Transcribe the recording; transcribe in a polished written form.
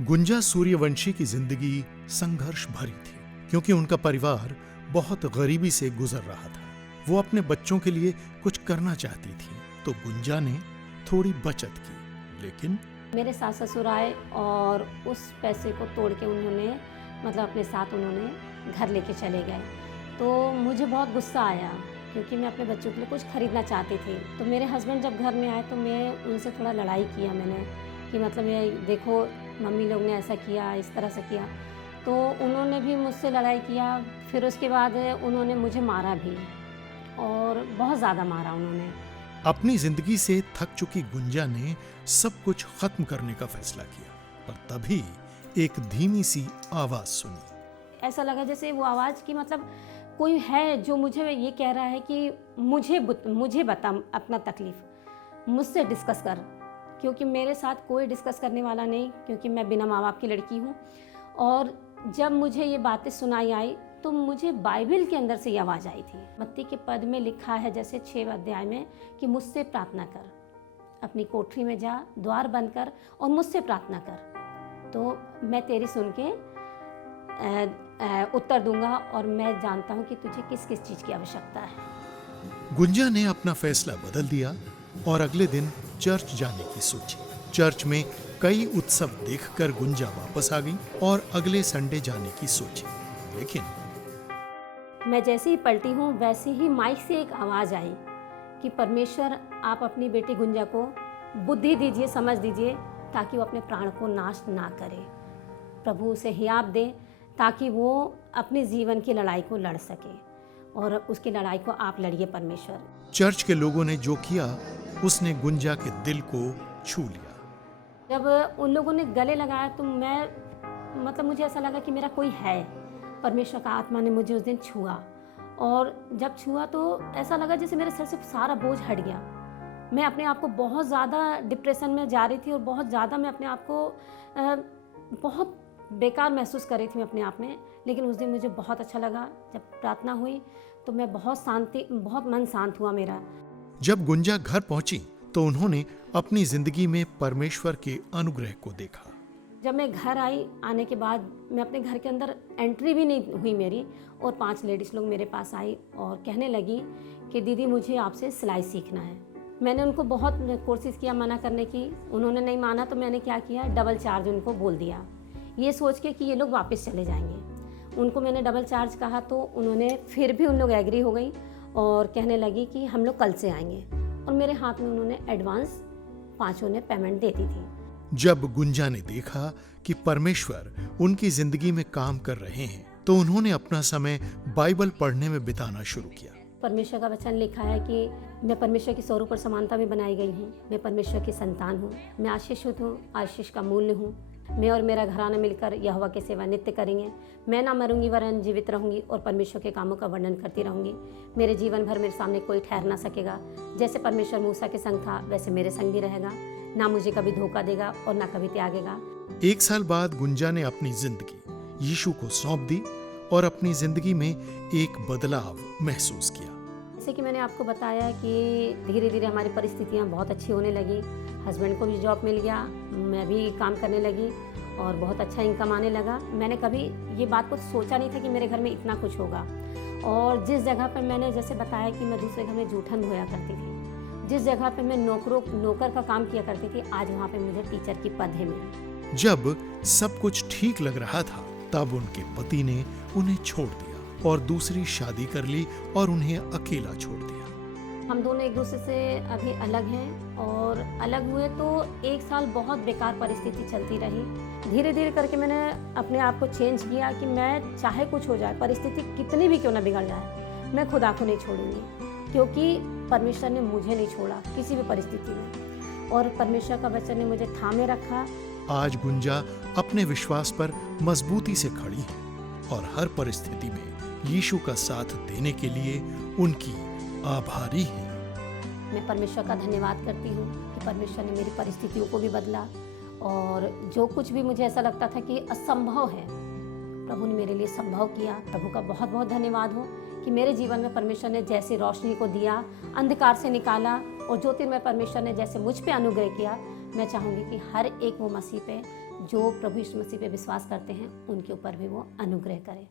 गुंजा सूर्यवंशी की जिंदगी संघर्ष भरी थी क्योंकि उनका परिवार बहुत गरीबी से गुजर रहा था। वो अपने बच्चों के लिए कुछ करना चाहती थी, तो गुंजा ने थोड़ी बचत की, लेकिन मेरे सास ससुर आए और उस पैसे को तोड़ के उन्होंने अपने साथ उन्होंने घर लेके चले गए। तो मुझे बहुत गुस्सा आया क्योंकि मैं अपने बच्चों के लिए कुछ खरीदना चाहती थी। तो मेरे हस्बैंड जब घर में आए तो मैं उनसे थोड़ा लड़ाई किया मैंने कि ये देखो मम्मी लोग ने ऐसा किया, इस तरह से किया। तो उन्होंने भी मुझसे लड़ाई किया। फिर उसके बाद उन्होंने मुझे मारा भी, और बहुत ज़्यादा मारा उन्होंने। अपनी जिंदगी से थक चुकी गुंजा ने सब कुछ खत्म करने का फैसला किया, पर तभी एक धीमी सी आवाज सुनी। ऐसा लगा जैसे वो आवाज़ की कोई है जो मुझे ये कह रहा है कि मुझे बता अपना तकलीफ़, मुझसे डिस्कस कर, क्योंकि मेरे साथ कोई डिस्कस करने वाला नहीं, क्योंकि मैं बिना माँ बाप की लड़की हूँ। और जब मुझे ये बातें सुनाई आई तो मुझे बाइबल के अंदर से ये आवाज़ आई थी। मत्ती के पद में लिखा है जैसे 6 अध्याय में कि मुझसे प्रार्थना कर, अपनी कोठरी में जा, द्वार बंद कर और मुझसे प्रार्थना कर, तो मैं तेरी सुन के उत्तर दूंगा, और मैं जानता हूँ कि तुझे किस किस चीज़ की आवश्यकता है। गुंजा ने अपना फैसला बदल दिया और अगले दिन चर्च जाने की सोची। चर्च में कई उत्सव देखकर गुंजा वापस आ गई और अगले संडे जाने की सोची, लेकिन मैं जैसे ही पलटी हूँ वैसे ही माइक से एक आवाज़ आई कि परमेश्वर आप अपनी बेटी गुंजा को बुद्धि दीजिए, समझ दीजिए, ताकि वो अपने प्राण को नाश ना करे। प्रभु उसे हियाव दे ताकि वो अपने जीवन की लड़ाई को लड़ सके, और उसकी लड़ाई को आप लड़िए परमेश्वर। चर्च के लोगों ने जो किया उसने गुंजा के दिल को छू लिया। जब उन लोगों ने गले लगाया तो मैं मुझे ऐसा लगा कि मेरा कोई है। परमेश्वर का आत्मा ने मुझे उस दिन छुआ, और जब छुआ तो ऐसा लगा जैसे मेरे सर से सारा बोझ हट गया। मैं अपने आप को बहुत ज़्यादा डिप्रेशन में जा रही थी और बहुत ज़्यादा मैं अपने आप को बहुत बेकार महसूस कर रही थी मैं अपने आप में। लेकिन उस दिन मुझे बहुत अच्छा लगा, जब प्रार्थना हुई तो मैं बहुत मन शांत हुआ मेरा। जब गुंजा घर पहुंची तो उन्होंने अपनी जिंदगी में परमेश्वर के अनुग्रह को देखा। जब मैं घर आई, आने के बाद मैं अपने घर के अंदर एंट्री भी नहीं हुई मेरी, और 5 लेडीज़ लोग मेरे पास आई और कहने लगी कि दीदी मुझे आपसे सिलाई सीखना है। मैंने उनको बहुत कोशिश किया मना करने की, उन्होंने नहीं माना। तो मैंने क्या किया, डबल चार्ज उनको बोल दिया, ये सोच के कि ये लोग वापस चले जाएंगे। उनको मैंने डबल चार्ज कहा तो उन्होंने फिर भी उन लोग एग्री हो गई और कहने लगी कि हम लोग कल से आएंगे, और मेरे हाथ में उन्होंने एडवांस 5 ने पेमेंट देती थी। जब गुंजा ने देखा कि परमेश्वर उनकी जिंदगी में काम कर रहे हैं तो उन्होंने अपना समय बाइबल पढ़ने में बिताना शुरू किया। परमेश्वर का वचन लिखा है कि मैं परमेश्वर की स्वरूप और समानता में बनाई गई हूँ, मैं परमेश्वर की संतान हूँ, मैं आशीषित हूँ, आशीष का मूल्य हूँ। मैं और मेरा घराना मिलकर यहोवा की सेवा नित्य करेंगे। मैं ना मरूंगी वरन जीवित रहूंगी और परमेश्वर के कामों का वर्णन करती रहूंगी। मेरे जीवन भर मेरे सामने कोई ठहर ना सकेगा। जैसे परमेश्वर मूसा के संग था वैसे मेरे संग भी रहेगा। ना मुझे कभी धोखा देगा और ना कभी त्यागेगा। 1 साल बाद गुंजा ने अपनी जिंदगी यीशु को सौंप दी और अपनी जिंदगी में एक बदलाव महसूस किया। जैसे कि मैंने आपको बताया कि धीरे धीरे हमारी परिस्थितियाँ बहुत अच्छी होने लगी। हस्बैंड को भी जॉब मिल गया, मैं भी काम करने लगी और बहुत अच्छा इनकम आने लगा। मैंने कभी ये बात को सोचा नहीं था कि मेरे घर में इतना कुछ होगा। और जिस जगह पर मैंने जैसे बताया कि मैं दूसरे घर में जूठन धोया करती थी, जिस जगह पे मैं नौकर का काम किया करती थी, आज वहाँ पे मुझे टीचर की पद है मेरी। जब सब कुछ ठीक लग रहा था तब उनके पति ने उन्हें छोड़ दिया और दूसरी शादी कर ली और उन्हें अकेला छोड़ दिया। हम दोनों एक दूसरे से अभी अलग हैं, और अलग हुए तो 1 साल बहुत बेकार परिस्थिति चलती रही। धीरे धीरे करके मैंने अपने आप को चेंज किया कि मैं चाहे कुछ हो जाए, परिस्थिति कितनी भी क्यों ना बिगड़ जाए, मैं खुदा को नहीं छोड़ूंगी, क्योंकि परमेश्वर ने मुझे नहीं छोड़ा किसी भी परिस्थिति में, और परमेश्वर का वचन ने मुझे थामे रखा। आज गुंजा अपने विश्वास पर मजबूती से खड़ी है और हर परिस्थिति में यीशु का साथ देने के लिए उनकी आभारी है। मैं परमेश्वर का धन्यवाद करती हूँ कि परमेश्वर ने मेरी परिस्थितियों को भी बदला, और जो कुछ भी मुझे ऐसा लगता था कि असंभव है, प्रभु ने मेरे लिए संभव किया। प्रभु का बहुत बहुत धन्यवाद हो कि मेरे जीवन में परमेश्वर ने जैसे रोशनी को दिया, अंधकार से निकाला, और ज्योतिर्मय परमेश्वर ने जैसे मुझ पे अनुग्रह किया, मैं चाहूँगी कि हर एक वो मसीह पे जो प्रभु यीशु मसीह पे विश्वास करते हैं उनके ऊपर भी वो अनुग्रह करे।